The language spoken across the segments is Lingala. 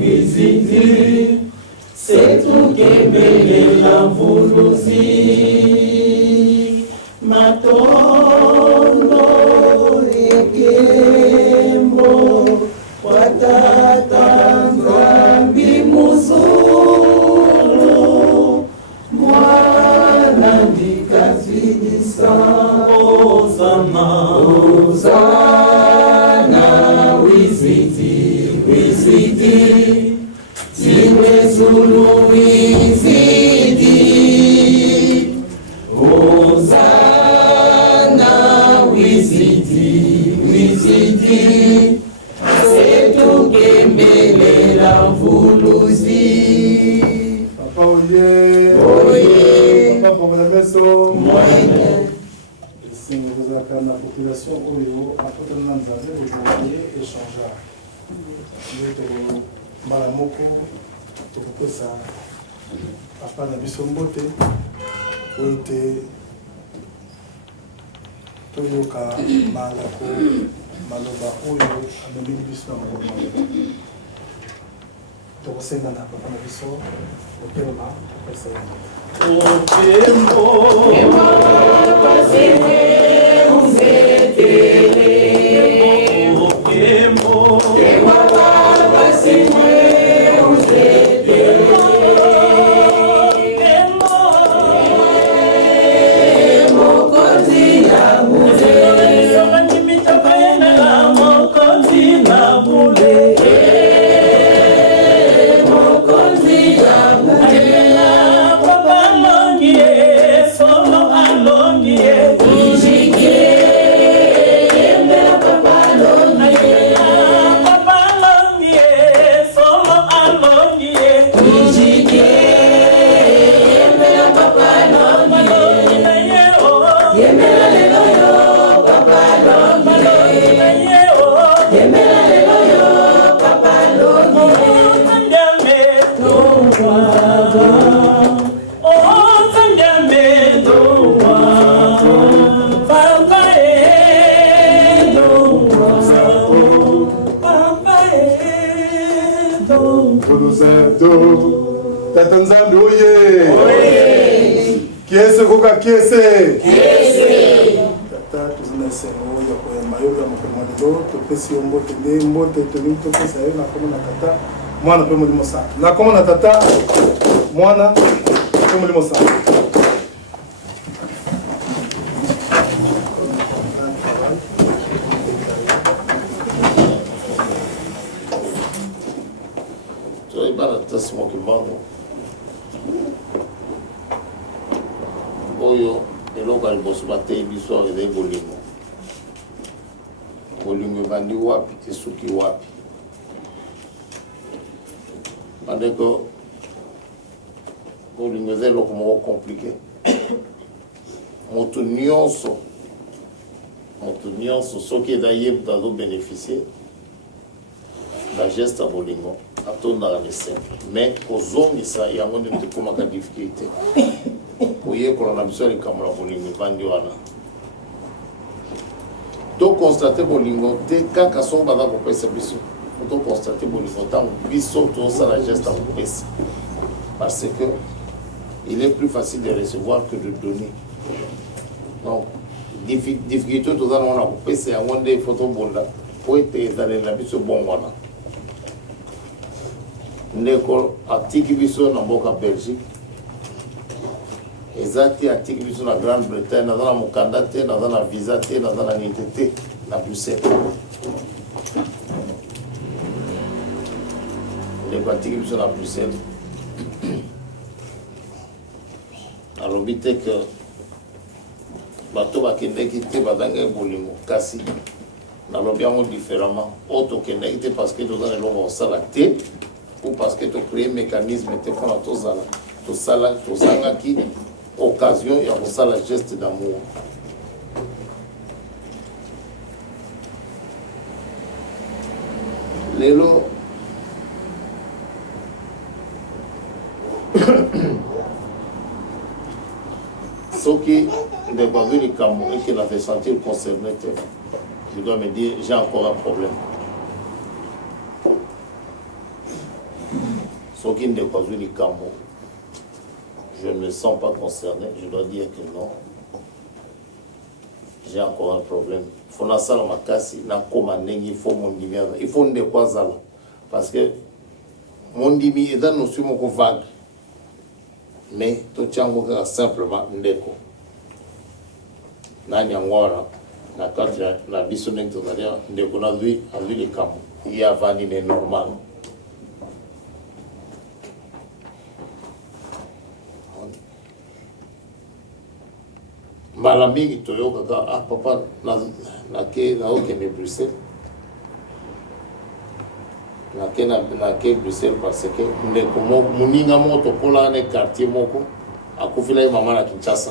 wizidi, setu kebelela mvuluzi, matondo ekembo, watata nzambi muzulu, mwana ndikazidisa, Ozana, Ozana, wizidi, wizidi, tiwe zulu wizidi, Ozana, wizidi, wizidi, setu kemelela mvuluzi. Papa oye, oye, papa pour la maison, moine. Seigneur, vous avez la population oyo, à côté de Nanzale, vous voyez échanger. Nous Malamoko, tout ça, papa na biso mbote, oite, toyoka malako, maloba oyo, amemili biso na maloba. Tokosenga na papa na biso, otelema, tokosenga. Tata Nzambe oye. Kiese koka kiese. Tata tuzina sengo ya kwa mayoga mkomalizo topesi mbote ne mbote toni topesa na koma na tata mwana pe mulimo sa. Na koma na tata mwana pe mulimo sa. Oyo eloko aliboso batei biso ezali bolingo evandi wapi esuki wapi bandeko bolingo ezali eloko moko komplike moto nyonso soki eza ye moto azobénéficie la geste ya bolingo atondaka le simple mais kozongisa yango nde tekomaka difficulté koyekola na biso ya likambo na bolingo evandi wana tokonstate bolingo te kaka soko baza kopesa biso tokonstate bolingo ntango biso tozosala geste ya kopesa parce que il est plus facile de recevoir que de donner donc difficulté toza na wana kopesa yango nde ifo tobonda po ete ezaleli na biso bongo wana ndeko atiki biso na mboka Belgique ezati atiki biso na Grande-Bretagne naza na mokanda te naza na visa te naza na ninte te na Bruxelles ndeko atiki biso na Bruxelles alobi te ke bato bakendeki te bazangaki bolingo kasi nalobi yango différemment oyo tokendeki te parce que toza na eloko kosala te ou parce que tu crées un mécanisme et tu as occasion et un geste d'amour. Lelo ce qui n'est pas vu les Camerounais qui l'a fait sentir concerné, je dois me dire j'ai encore un problème. Ce qui ne cause les Camo, je ne me sens pas concerné, je dois dire que non. J'ai encore un problème. Il faut que ça ma casse, il faut mon dimi, il faut ne quoi ça parce que mon dimi est dans notion mon vague. Mais tout tchango simplement ndeko. Nani angora na kati na biso ndenge tozalia ndeko na lui les Camo. Il y a vanille normal. Mbala mingi toyoka ah papa na okende Bruxelles na ke Bruxelles parce que ndeko muninga moto kola ne quartier moko akufila mama na Kinshasa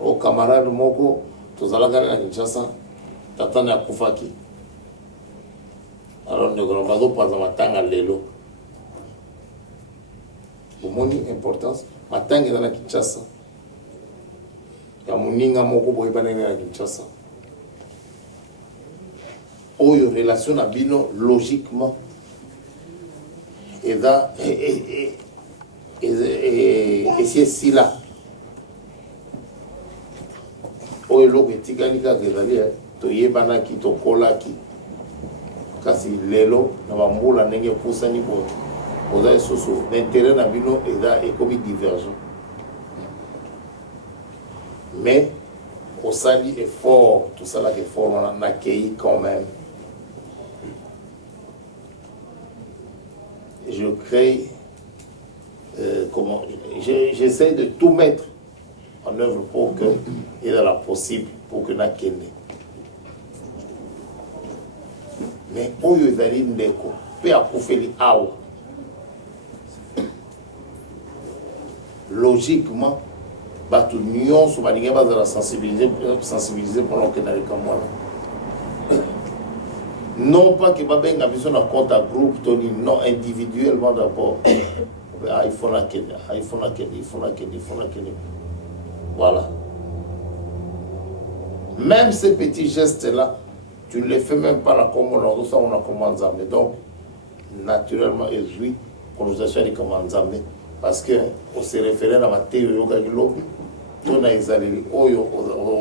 o camarade moko tozalaka na Kinshasa tatane akufaki alors ndeko bazo paza matanga lelo omoni importance matanga dans la Kinshasa ya muninga moko boy banene na Kinshasa oyo relation na bino logiquement et c'est si là oyo loko etikali kaka ezali toyebanaki tokolaki kasi lelo na bambula ndenge epusani boye oza lisusu l'intérêt na bino eza ekomi divergent mais osali effort tosalaka effort wana nakei quand même je crée comment j'essaie de tout mettre en œuvre pour que il y ait la possible pour que nakende mais oyo ezali ndeko mpe akufeli awa logiquement bato nyonso balingi bazala sensibiliser pendant que na likambo wana non pas que babenga biso na compte à groupe toni non individuellement d'abord il faut nakende voilà même ces petits gestes là tu ne les fais même pas là comme on a commencé mais donc naturellement et oui qu'on nous achète comme Nzambe parce que on se référait à ma théorie au Gagilobi on a exalé oyo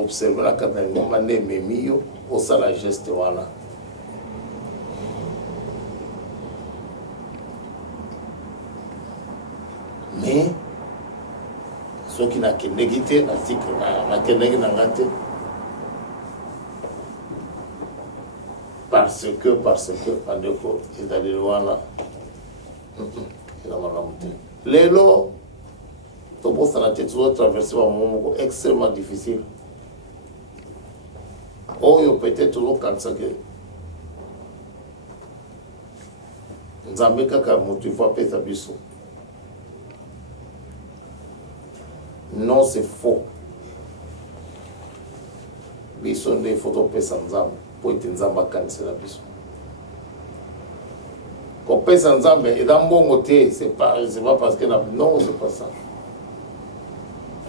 observé la carte de mané memio au sala geste voilà mais ceux qui n'a que négatif n'a que négatif parce que pandeko ezali wana ina malamuté lelo tobosa na tête toujours traverser un moment extrêmement difficile oyo peut-être toujours quand ça que nzambe kaka mutu fois pesa biso non c'est faux biso nde photo pesa nzambe po ete nzambe akanisela biso kopesa nzambe eza mbongo te c'est pas parce que non c'est pas ça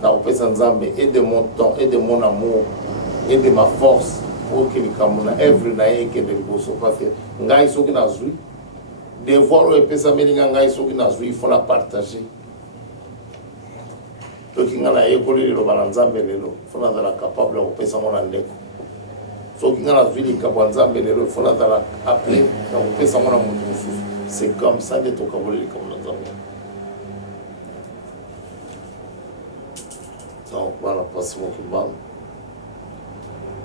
na kopesa nzambe et de mon temps et de mon amour et de ma force pour que likambo na œuvre na ye ekende liboso parce que ngai soki nazwi devoir oyo epesamelinga ngai soki nazwi il faut la partager toki nga nayekoli liloba na nzambe lelo fo nazala capable ya kopesa ngo na ndeko soki nga nazwi likambo ya nzambe lelo fo nazala appelé ya kopesa ngo na moto mosusu c'est comme ça nde tokaboli likambo na nzambe donc wana mpasi mokimbango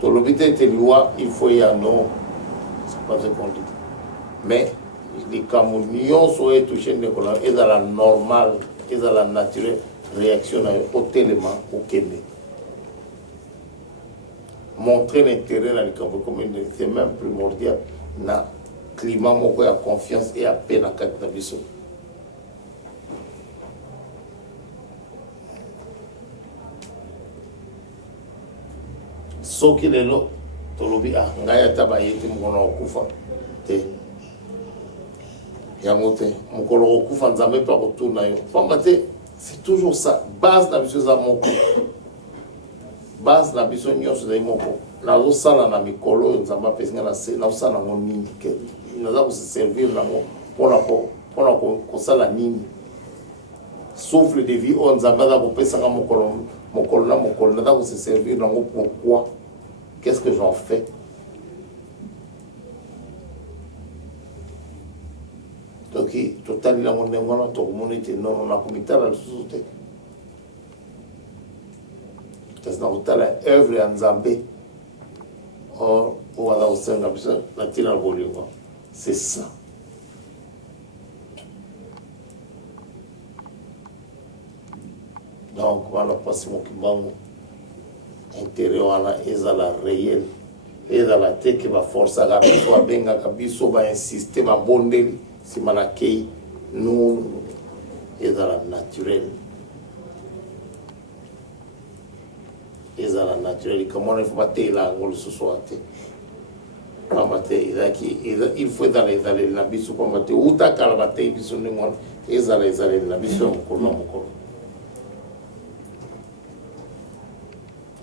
tolobi te ete liwa il faut ya non c'est pas ce qu'on dit mais likambo nyonso oyo etouche ndeko na ezala normal ezala naturel réaction na yo otelema okende montrer l'intérêt na likambo commune c'est même primordial na climat moko ya confiance et ya paix na kati na biso soki lelo tolobi ngai ata baye te mokolo na kokufa te yango te mokolo kokufa nzambe mpe akotuna yo pamba te c'est toujours ça base na biso eza moko base na biso nyonso ezali moko nazosala na mikolo oyo nzambe apesi ngai na se nazosala nango nini ke naza se servir nango pour ça la nini souffle de vie on nzambe aza kopesanga mokolo na mokolo naza se servir nango pourquoi qu'est-ce que j'en fais donc totali nango ndenge wana tokomona ete nono nakomitala lisusu te kasi nakotala œuvre ya nzambe or oyo aza kosenga biso na ntina na bolingo c'est ça donc wana mpasi mokimbangu intérêt wana ezala réel ezala te ke baforçaka biso babengaka biso bainsiste babondeli nsima na kei non ezala naturel ezala naturel kamwana ifo bateyela yango lisusu wa te pamba te il faut ezaleli na biso pamba te uta kala bateyi biso ndenge wana ezaleli na biso ya mokolo na mokolo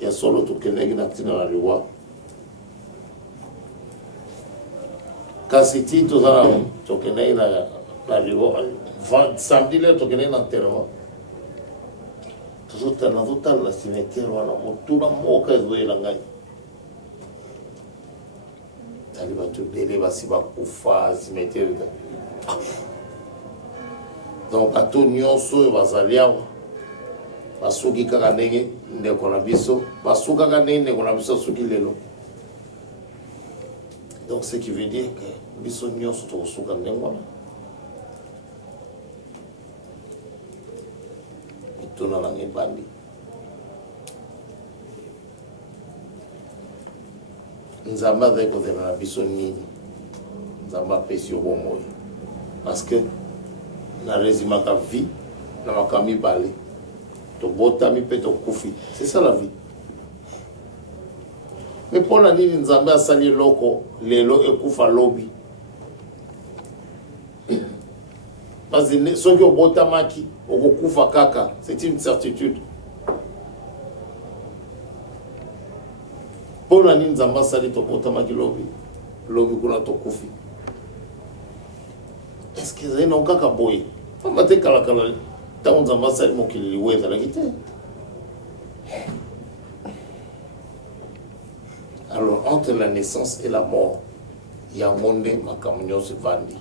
ya solo tokendeki na ntina na liwa kasi ti toza tokendeki na liwa samedi lelo tokendeki na enterrement nazotala na cimetière wana motuna moka ezoyela ngai tali bato ebele basi bakufa cimetière donc bato nyonso oyo bazali awa basuki kaka ndenge ndeko na biso basuki kaka ndenge ndeko na biso asuki lelo donc ce qui veut dire que biso nyonso tokosuka ndenge wana mituna nanga ebandi nzambe azali kozela na biso nini nzambe apesi yo bomoi parce que na résumaka vie na makambo mibale tobotami mpe tokufi c'est ça la vie mais mpona nini nzambe asali eloko lelo ekufa lobi parce que soki obotamaki okokufa kaka c'est une certitude mpona nini nzambe asali tobotamaki lobi kuna tokufi est ce que ezali nango kaka boye pamba te kalakala ntango nzambe asali mokili liwa ezalaki te alors entre la naissance et la mort yango nde makambo nyonso evandi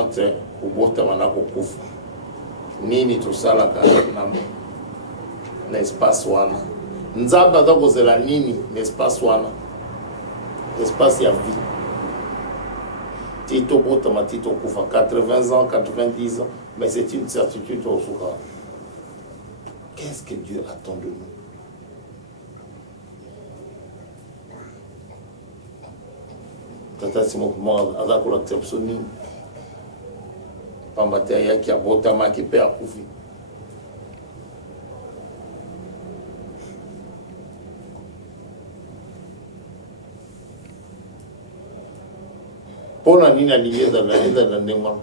entre kobotama na kokufa nini tosalaka na espace wana nzambe aza kozela nini na espace wana espace ya vie ti tobotama ti tokufa 80 ans 90 ans mais c'est une certitude tosuka qu'est-ce que Dieu attend de nous tata simokimo aza kolakisa biso nini pamba te ayaki abotamaki mpe akufi mpona nini alingi ezala ndenge wana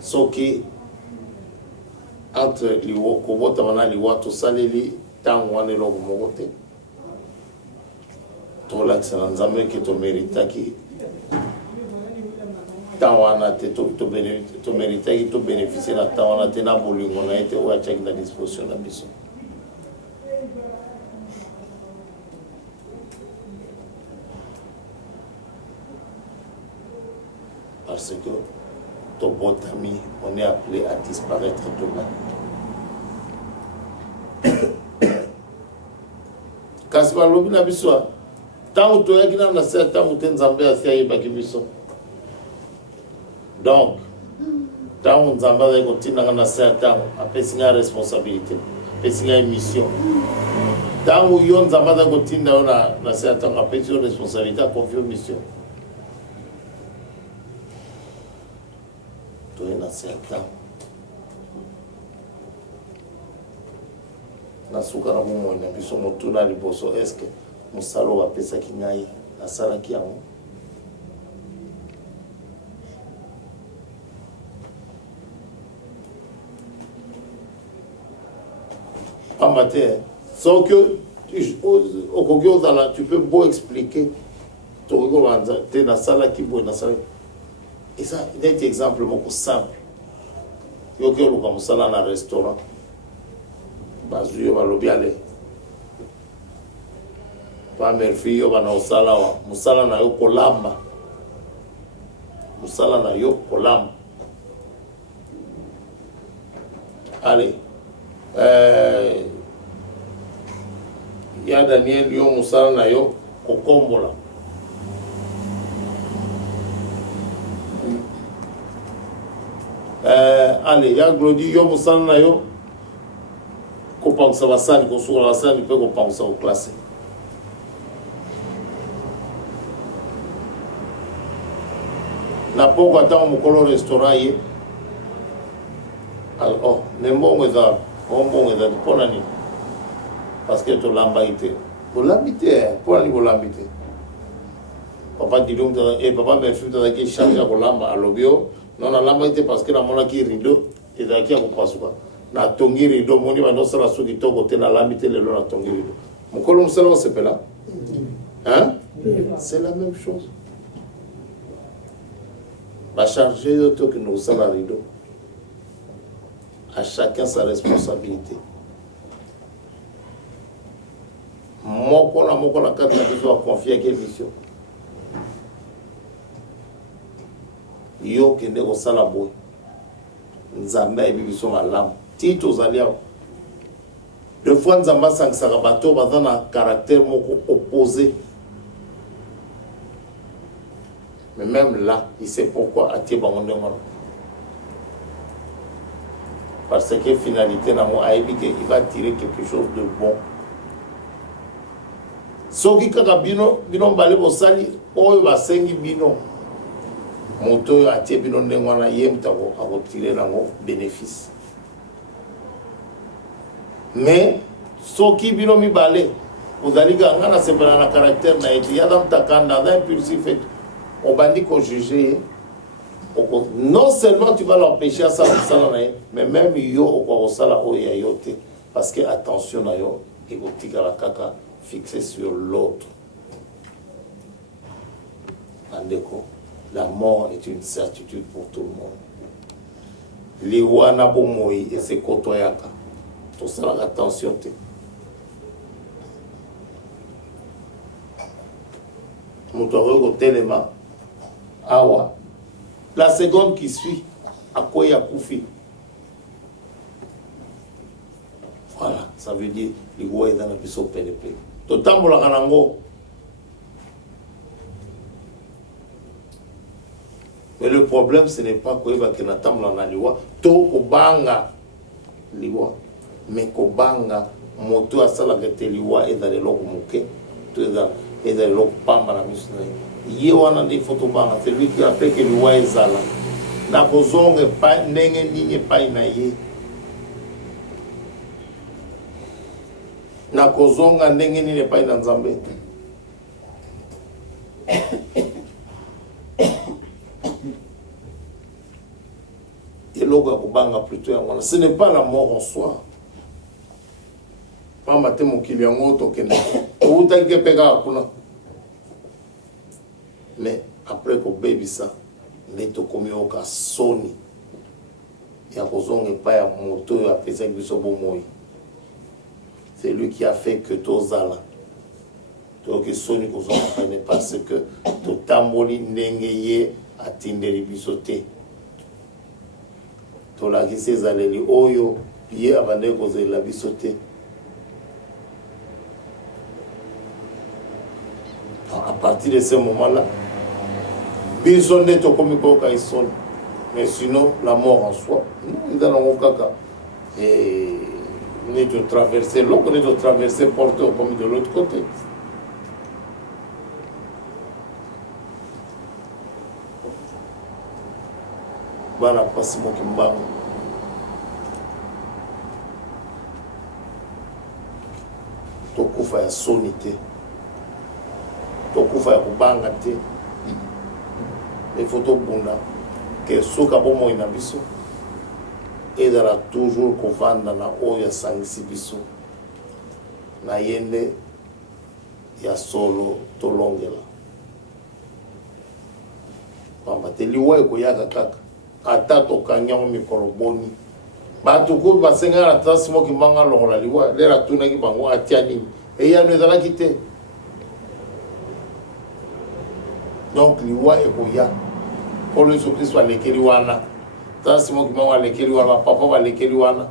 soki entre kobotama na liwa tosaleli ntango wana eloko moko te tolakisa na nzambe ke tomeritaki ntango wana te tomeritaki tobénéficie na ntango wana te na bolingo na ye te oyo atiaki na disposition na biso parce que tobotami on est appelé à disparaître demain kasi balobi na biso ntango toyaki na se ntango te nzambe asi ayebaki biso donc ntango nzambe azali kotindanga na se ntango apesi ngai responsabilité apesi ngai mission ntango yo nzambe azali kotinda yo na se ntango apesi yo responsabilité akonfie yo mission toye na se ntango nasuka na bomoi na biso motuna liboso eske mosala oyo apesaki ngai nasalaki yango pas matin. Sans que tu peux beau expliquer. Tu es dans la salle qui est dans la salle. Et ça, il y a un exemple simple. Il y a un salle dans un restaurant. Bazu va lobiale. Pas merfi yo bana osala wa. Musala na yo kolamba. Musala na yo kolamba. Allez. Ya Daniel yo musala na yo kokombola. Allez, ya Glody yo musala na yo kopangusa basani kosula basani mpe kopangusa koklase. Na poko ata mokolo restaurant ye. Oh, nembongo eza mpona nini? Parce que tolamba ite. Bolambi te, mpona nini bolambi te? Papa Didon papa Merfi tazaki charge ya kolamba alobi yo non alamba ite parce que namonaki rideau ezalaki ya kopasuka. Na tongi rideau moni banosala soki toko te nalambi te lelo na tongi rideau. Mokolo mosala osepela? Hein? C'est la même chose. Va charger de tout que nous sommes à rideau. À chacun sa responsabilité. Moi, quand la carte a confié à quelle mission? Yo qui n'est au salabo. Nzamba et bibiso malam. Tito zalia. De fois Nzamba sang sarabato dans un caractère moko opposé. Mais même là, il sait pourquoi Atié Bangonde. Parce que finalité, il va tirer quelque chose de bon. Ce qui est bino balé au sali, oyo basengi bino. Moto Atié bino ndengwana yem tavo a retirer nango bénéfice. Mais ce qui bino mi balé, vous allez gagner na separa na caractère na eti yadam takanda na impulsif et on va dire qu'on juge. Non seulement tu vas l'empêcher à ça, mais même yo au sala o ya yote parce que attention na yo égotique à la caca fixé sur l'autre. Andeko, la mort est une certitude pour tout le monde. Liwa na bomoi et c'est kotoyaka. Tout ça attention te. Moutoro téléma. Awa. La seconde qui suit, à quoi il y a Koufi. Voilà, ça veut dire les voix dans la puissance PNP. Totambo la kanango. Mais le problème, ce n'est pas qu'il va qu'il attend la liwa. To kobanga liwa. Mais kobanga moto à ça la gâte liwa et dans les logs mouké. Tout est dans les logs pamba la missionnaire. Il y a des photos, c'est lui qui a fait que le roi est là. La raison n'est pas n'est pas inaïe. La raison n'est pas dans Zambé. Et l'oga kubanga plutôt. Ce n'est pas la mort en soi. Pas maté mon kiliango tokende. Ou t'as que pega kuna. Mais après que baby ça, les tokomi oka soni. Il y a raison et pas à moto à faire que ça bon. C'est lui qui a fait que tous allent. Donc soni que ça parce que tout tamboli n'engeye à tinderi bisoté. Tout la qui s'est allé oyo pied avant de causer la bisoté. À partir de ce moment-là, bison n'est au comme il sonne. Mais sinon, la mort en soi, nous, dans le caca. Et nous de traverser l'autre, nous de traverser porter comme de l'autre côté. Voilà, pas mon kimba. Tokufa ya sonité. Tokufa ya kubanga te. Les photos bunda que soka bomo ina biso et dans toujours kovanda na oya sangisi biso na yende ya solo tolongela pamba te liwa ekoyaka kaka ata tokanyango mikolo boni bato ko basenga na tasi moki mbanga longola liwa lera tunaki bango atia nini eyano ezalaki te donc liwa ekoya polo Yesu Kristo alekeli wana tasi moki mbanga alekeli wana bapapa balekeli wana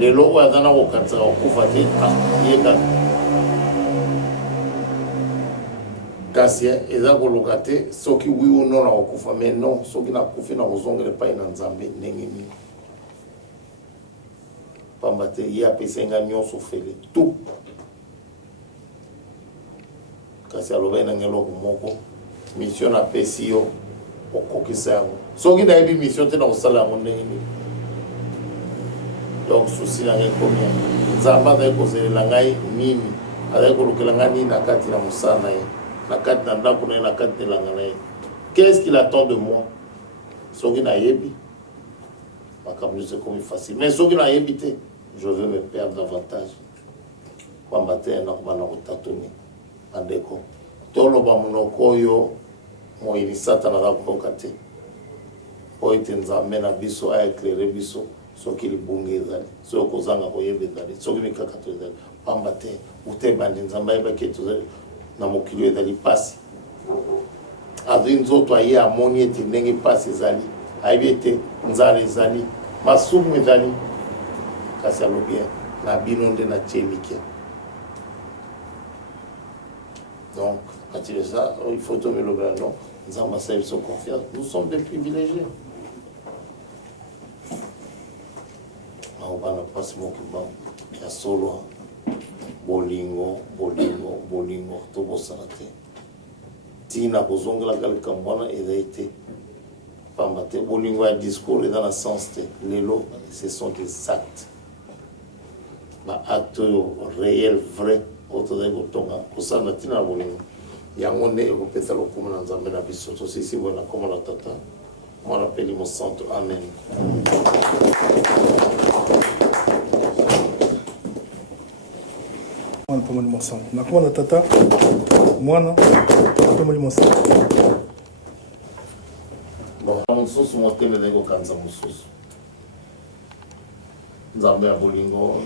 lelo oyo aza na kokanisa kokufa te yeka kasi eza koluka te soki wi o non na kokufa mais non soki nakufi na kozongela epai na Nzambe ndenge nini pamba te ye apesa nga nyonso fele tout kasi alobai nange eloko moko mission napesi yo okokisa yango soki nayebi mission te na kosala yango ndenge nini donc souci na ngai ekomi Nzambe azali kozelela ngai nini azali kolukela ngai nini na kati na mosala na ye na kati na ndako na ye na kati na elanga na ye qu'est-ce qu'il attend de moi soki nayebi makambo nyonso ekomi facile mais soki nayebi te je veux me perdre davantage pamba te nakobanda kotatoni bandeko toloba monoko oyo moyini satana aza koyoka te po ete Nzambe na biso aéclaire biso soki libungi ezali soki kozanga koyeba ezali soki mikakato ezali pamba te ute ebandi Nzambe ayebaki tozali na mokili ezali pasi azwi nzoto aye amoni ete ndenge pasi ezali ayebi ete nzala ezali masumu ezali kasi alobi na bino nde natie likia donc à partir de ça il faut tomber le bras non Nzambe asali biso confiance nous sommes des privilégiés naobana pasi mokimbango ya solo bolingo tobosana te tina kozongelaka likambo wana ezali te pamba te bolingo ya discours eza na sens te lelo ce sont des actes baacte oyo réel vrai oyo tozali kotonga kosala na ntina na bolingo yango nde ekopesa lokumu na Nzambe na biso tosisi boye na kombo na Tata Mwana mpe Limo Santo amen. Mwana mpe Limo Santo na kombo na Tata Mwana mpe Limo Santo. Bon, mosusu motema ezali kokanisa mosusu Nzambe ya bolingo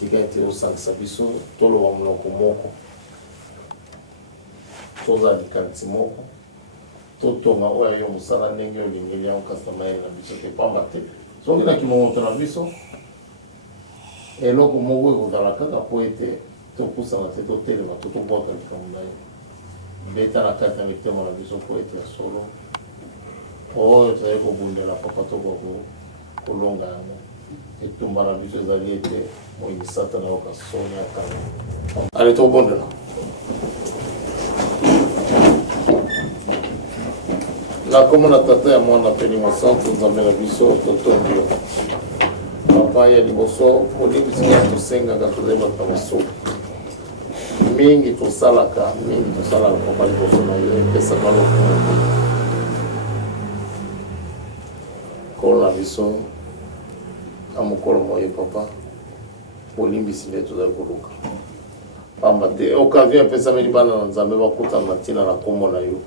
tika ete osangisa biso toloba monoko moko tozala likanisi moko totonga oyo yo mosala ndenge olingeli yango kasi na mayele na biso te pamba te soki na kimomoto na biso eloko moko ekozala kaka po ete topusana te totelema to tobwaka likambo na ye beta na kati ya mitema na biso po ete ya solo oyo tozali kobundela papa tokoka kolonga yango etumba na biso ezali ete moyini satana yoka soni ya kanga ale tobondela na kombo na Tata ya Mwana mpe Limo Santo Nzambe na biso totongi yo papa ya liboso olibisika tosengaka tozebaka masuku mingi tosalaka papa liboso na yo epesaka lokumu kolo na biso na mokolo moye papa olimbisi nde tozali koluka pamba te occasion epesameli bana na Nzambe bakutana na ntina na kombo na yo.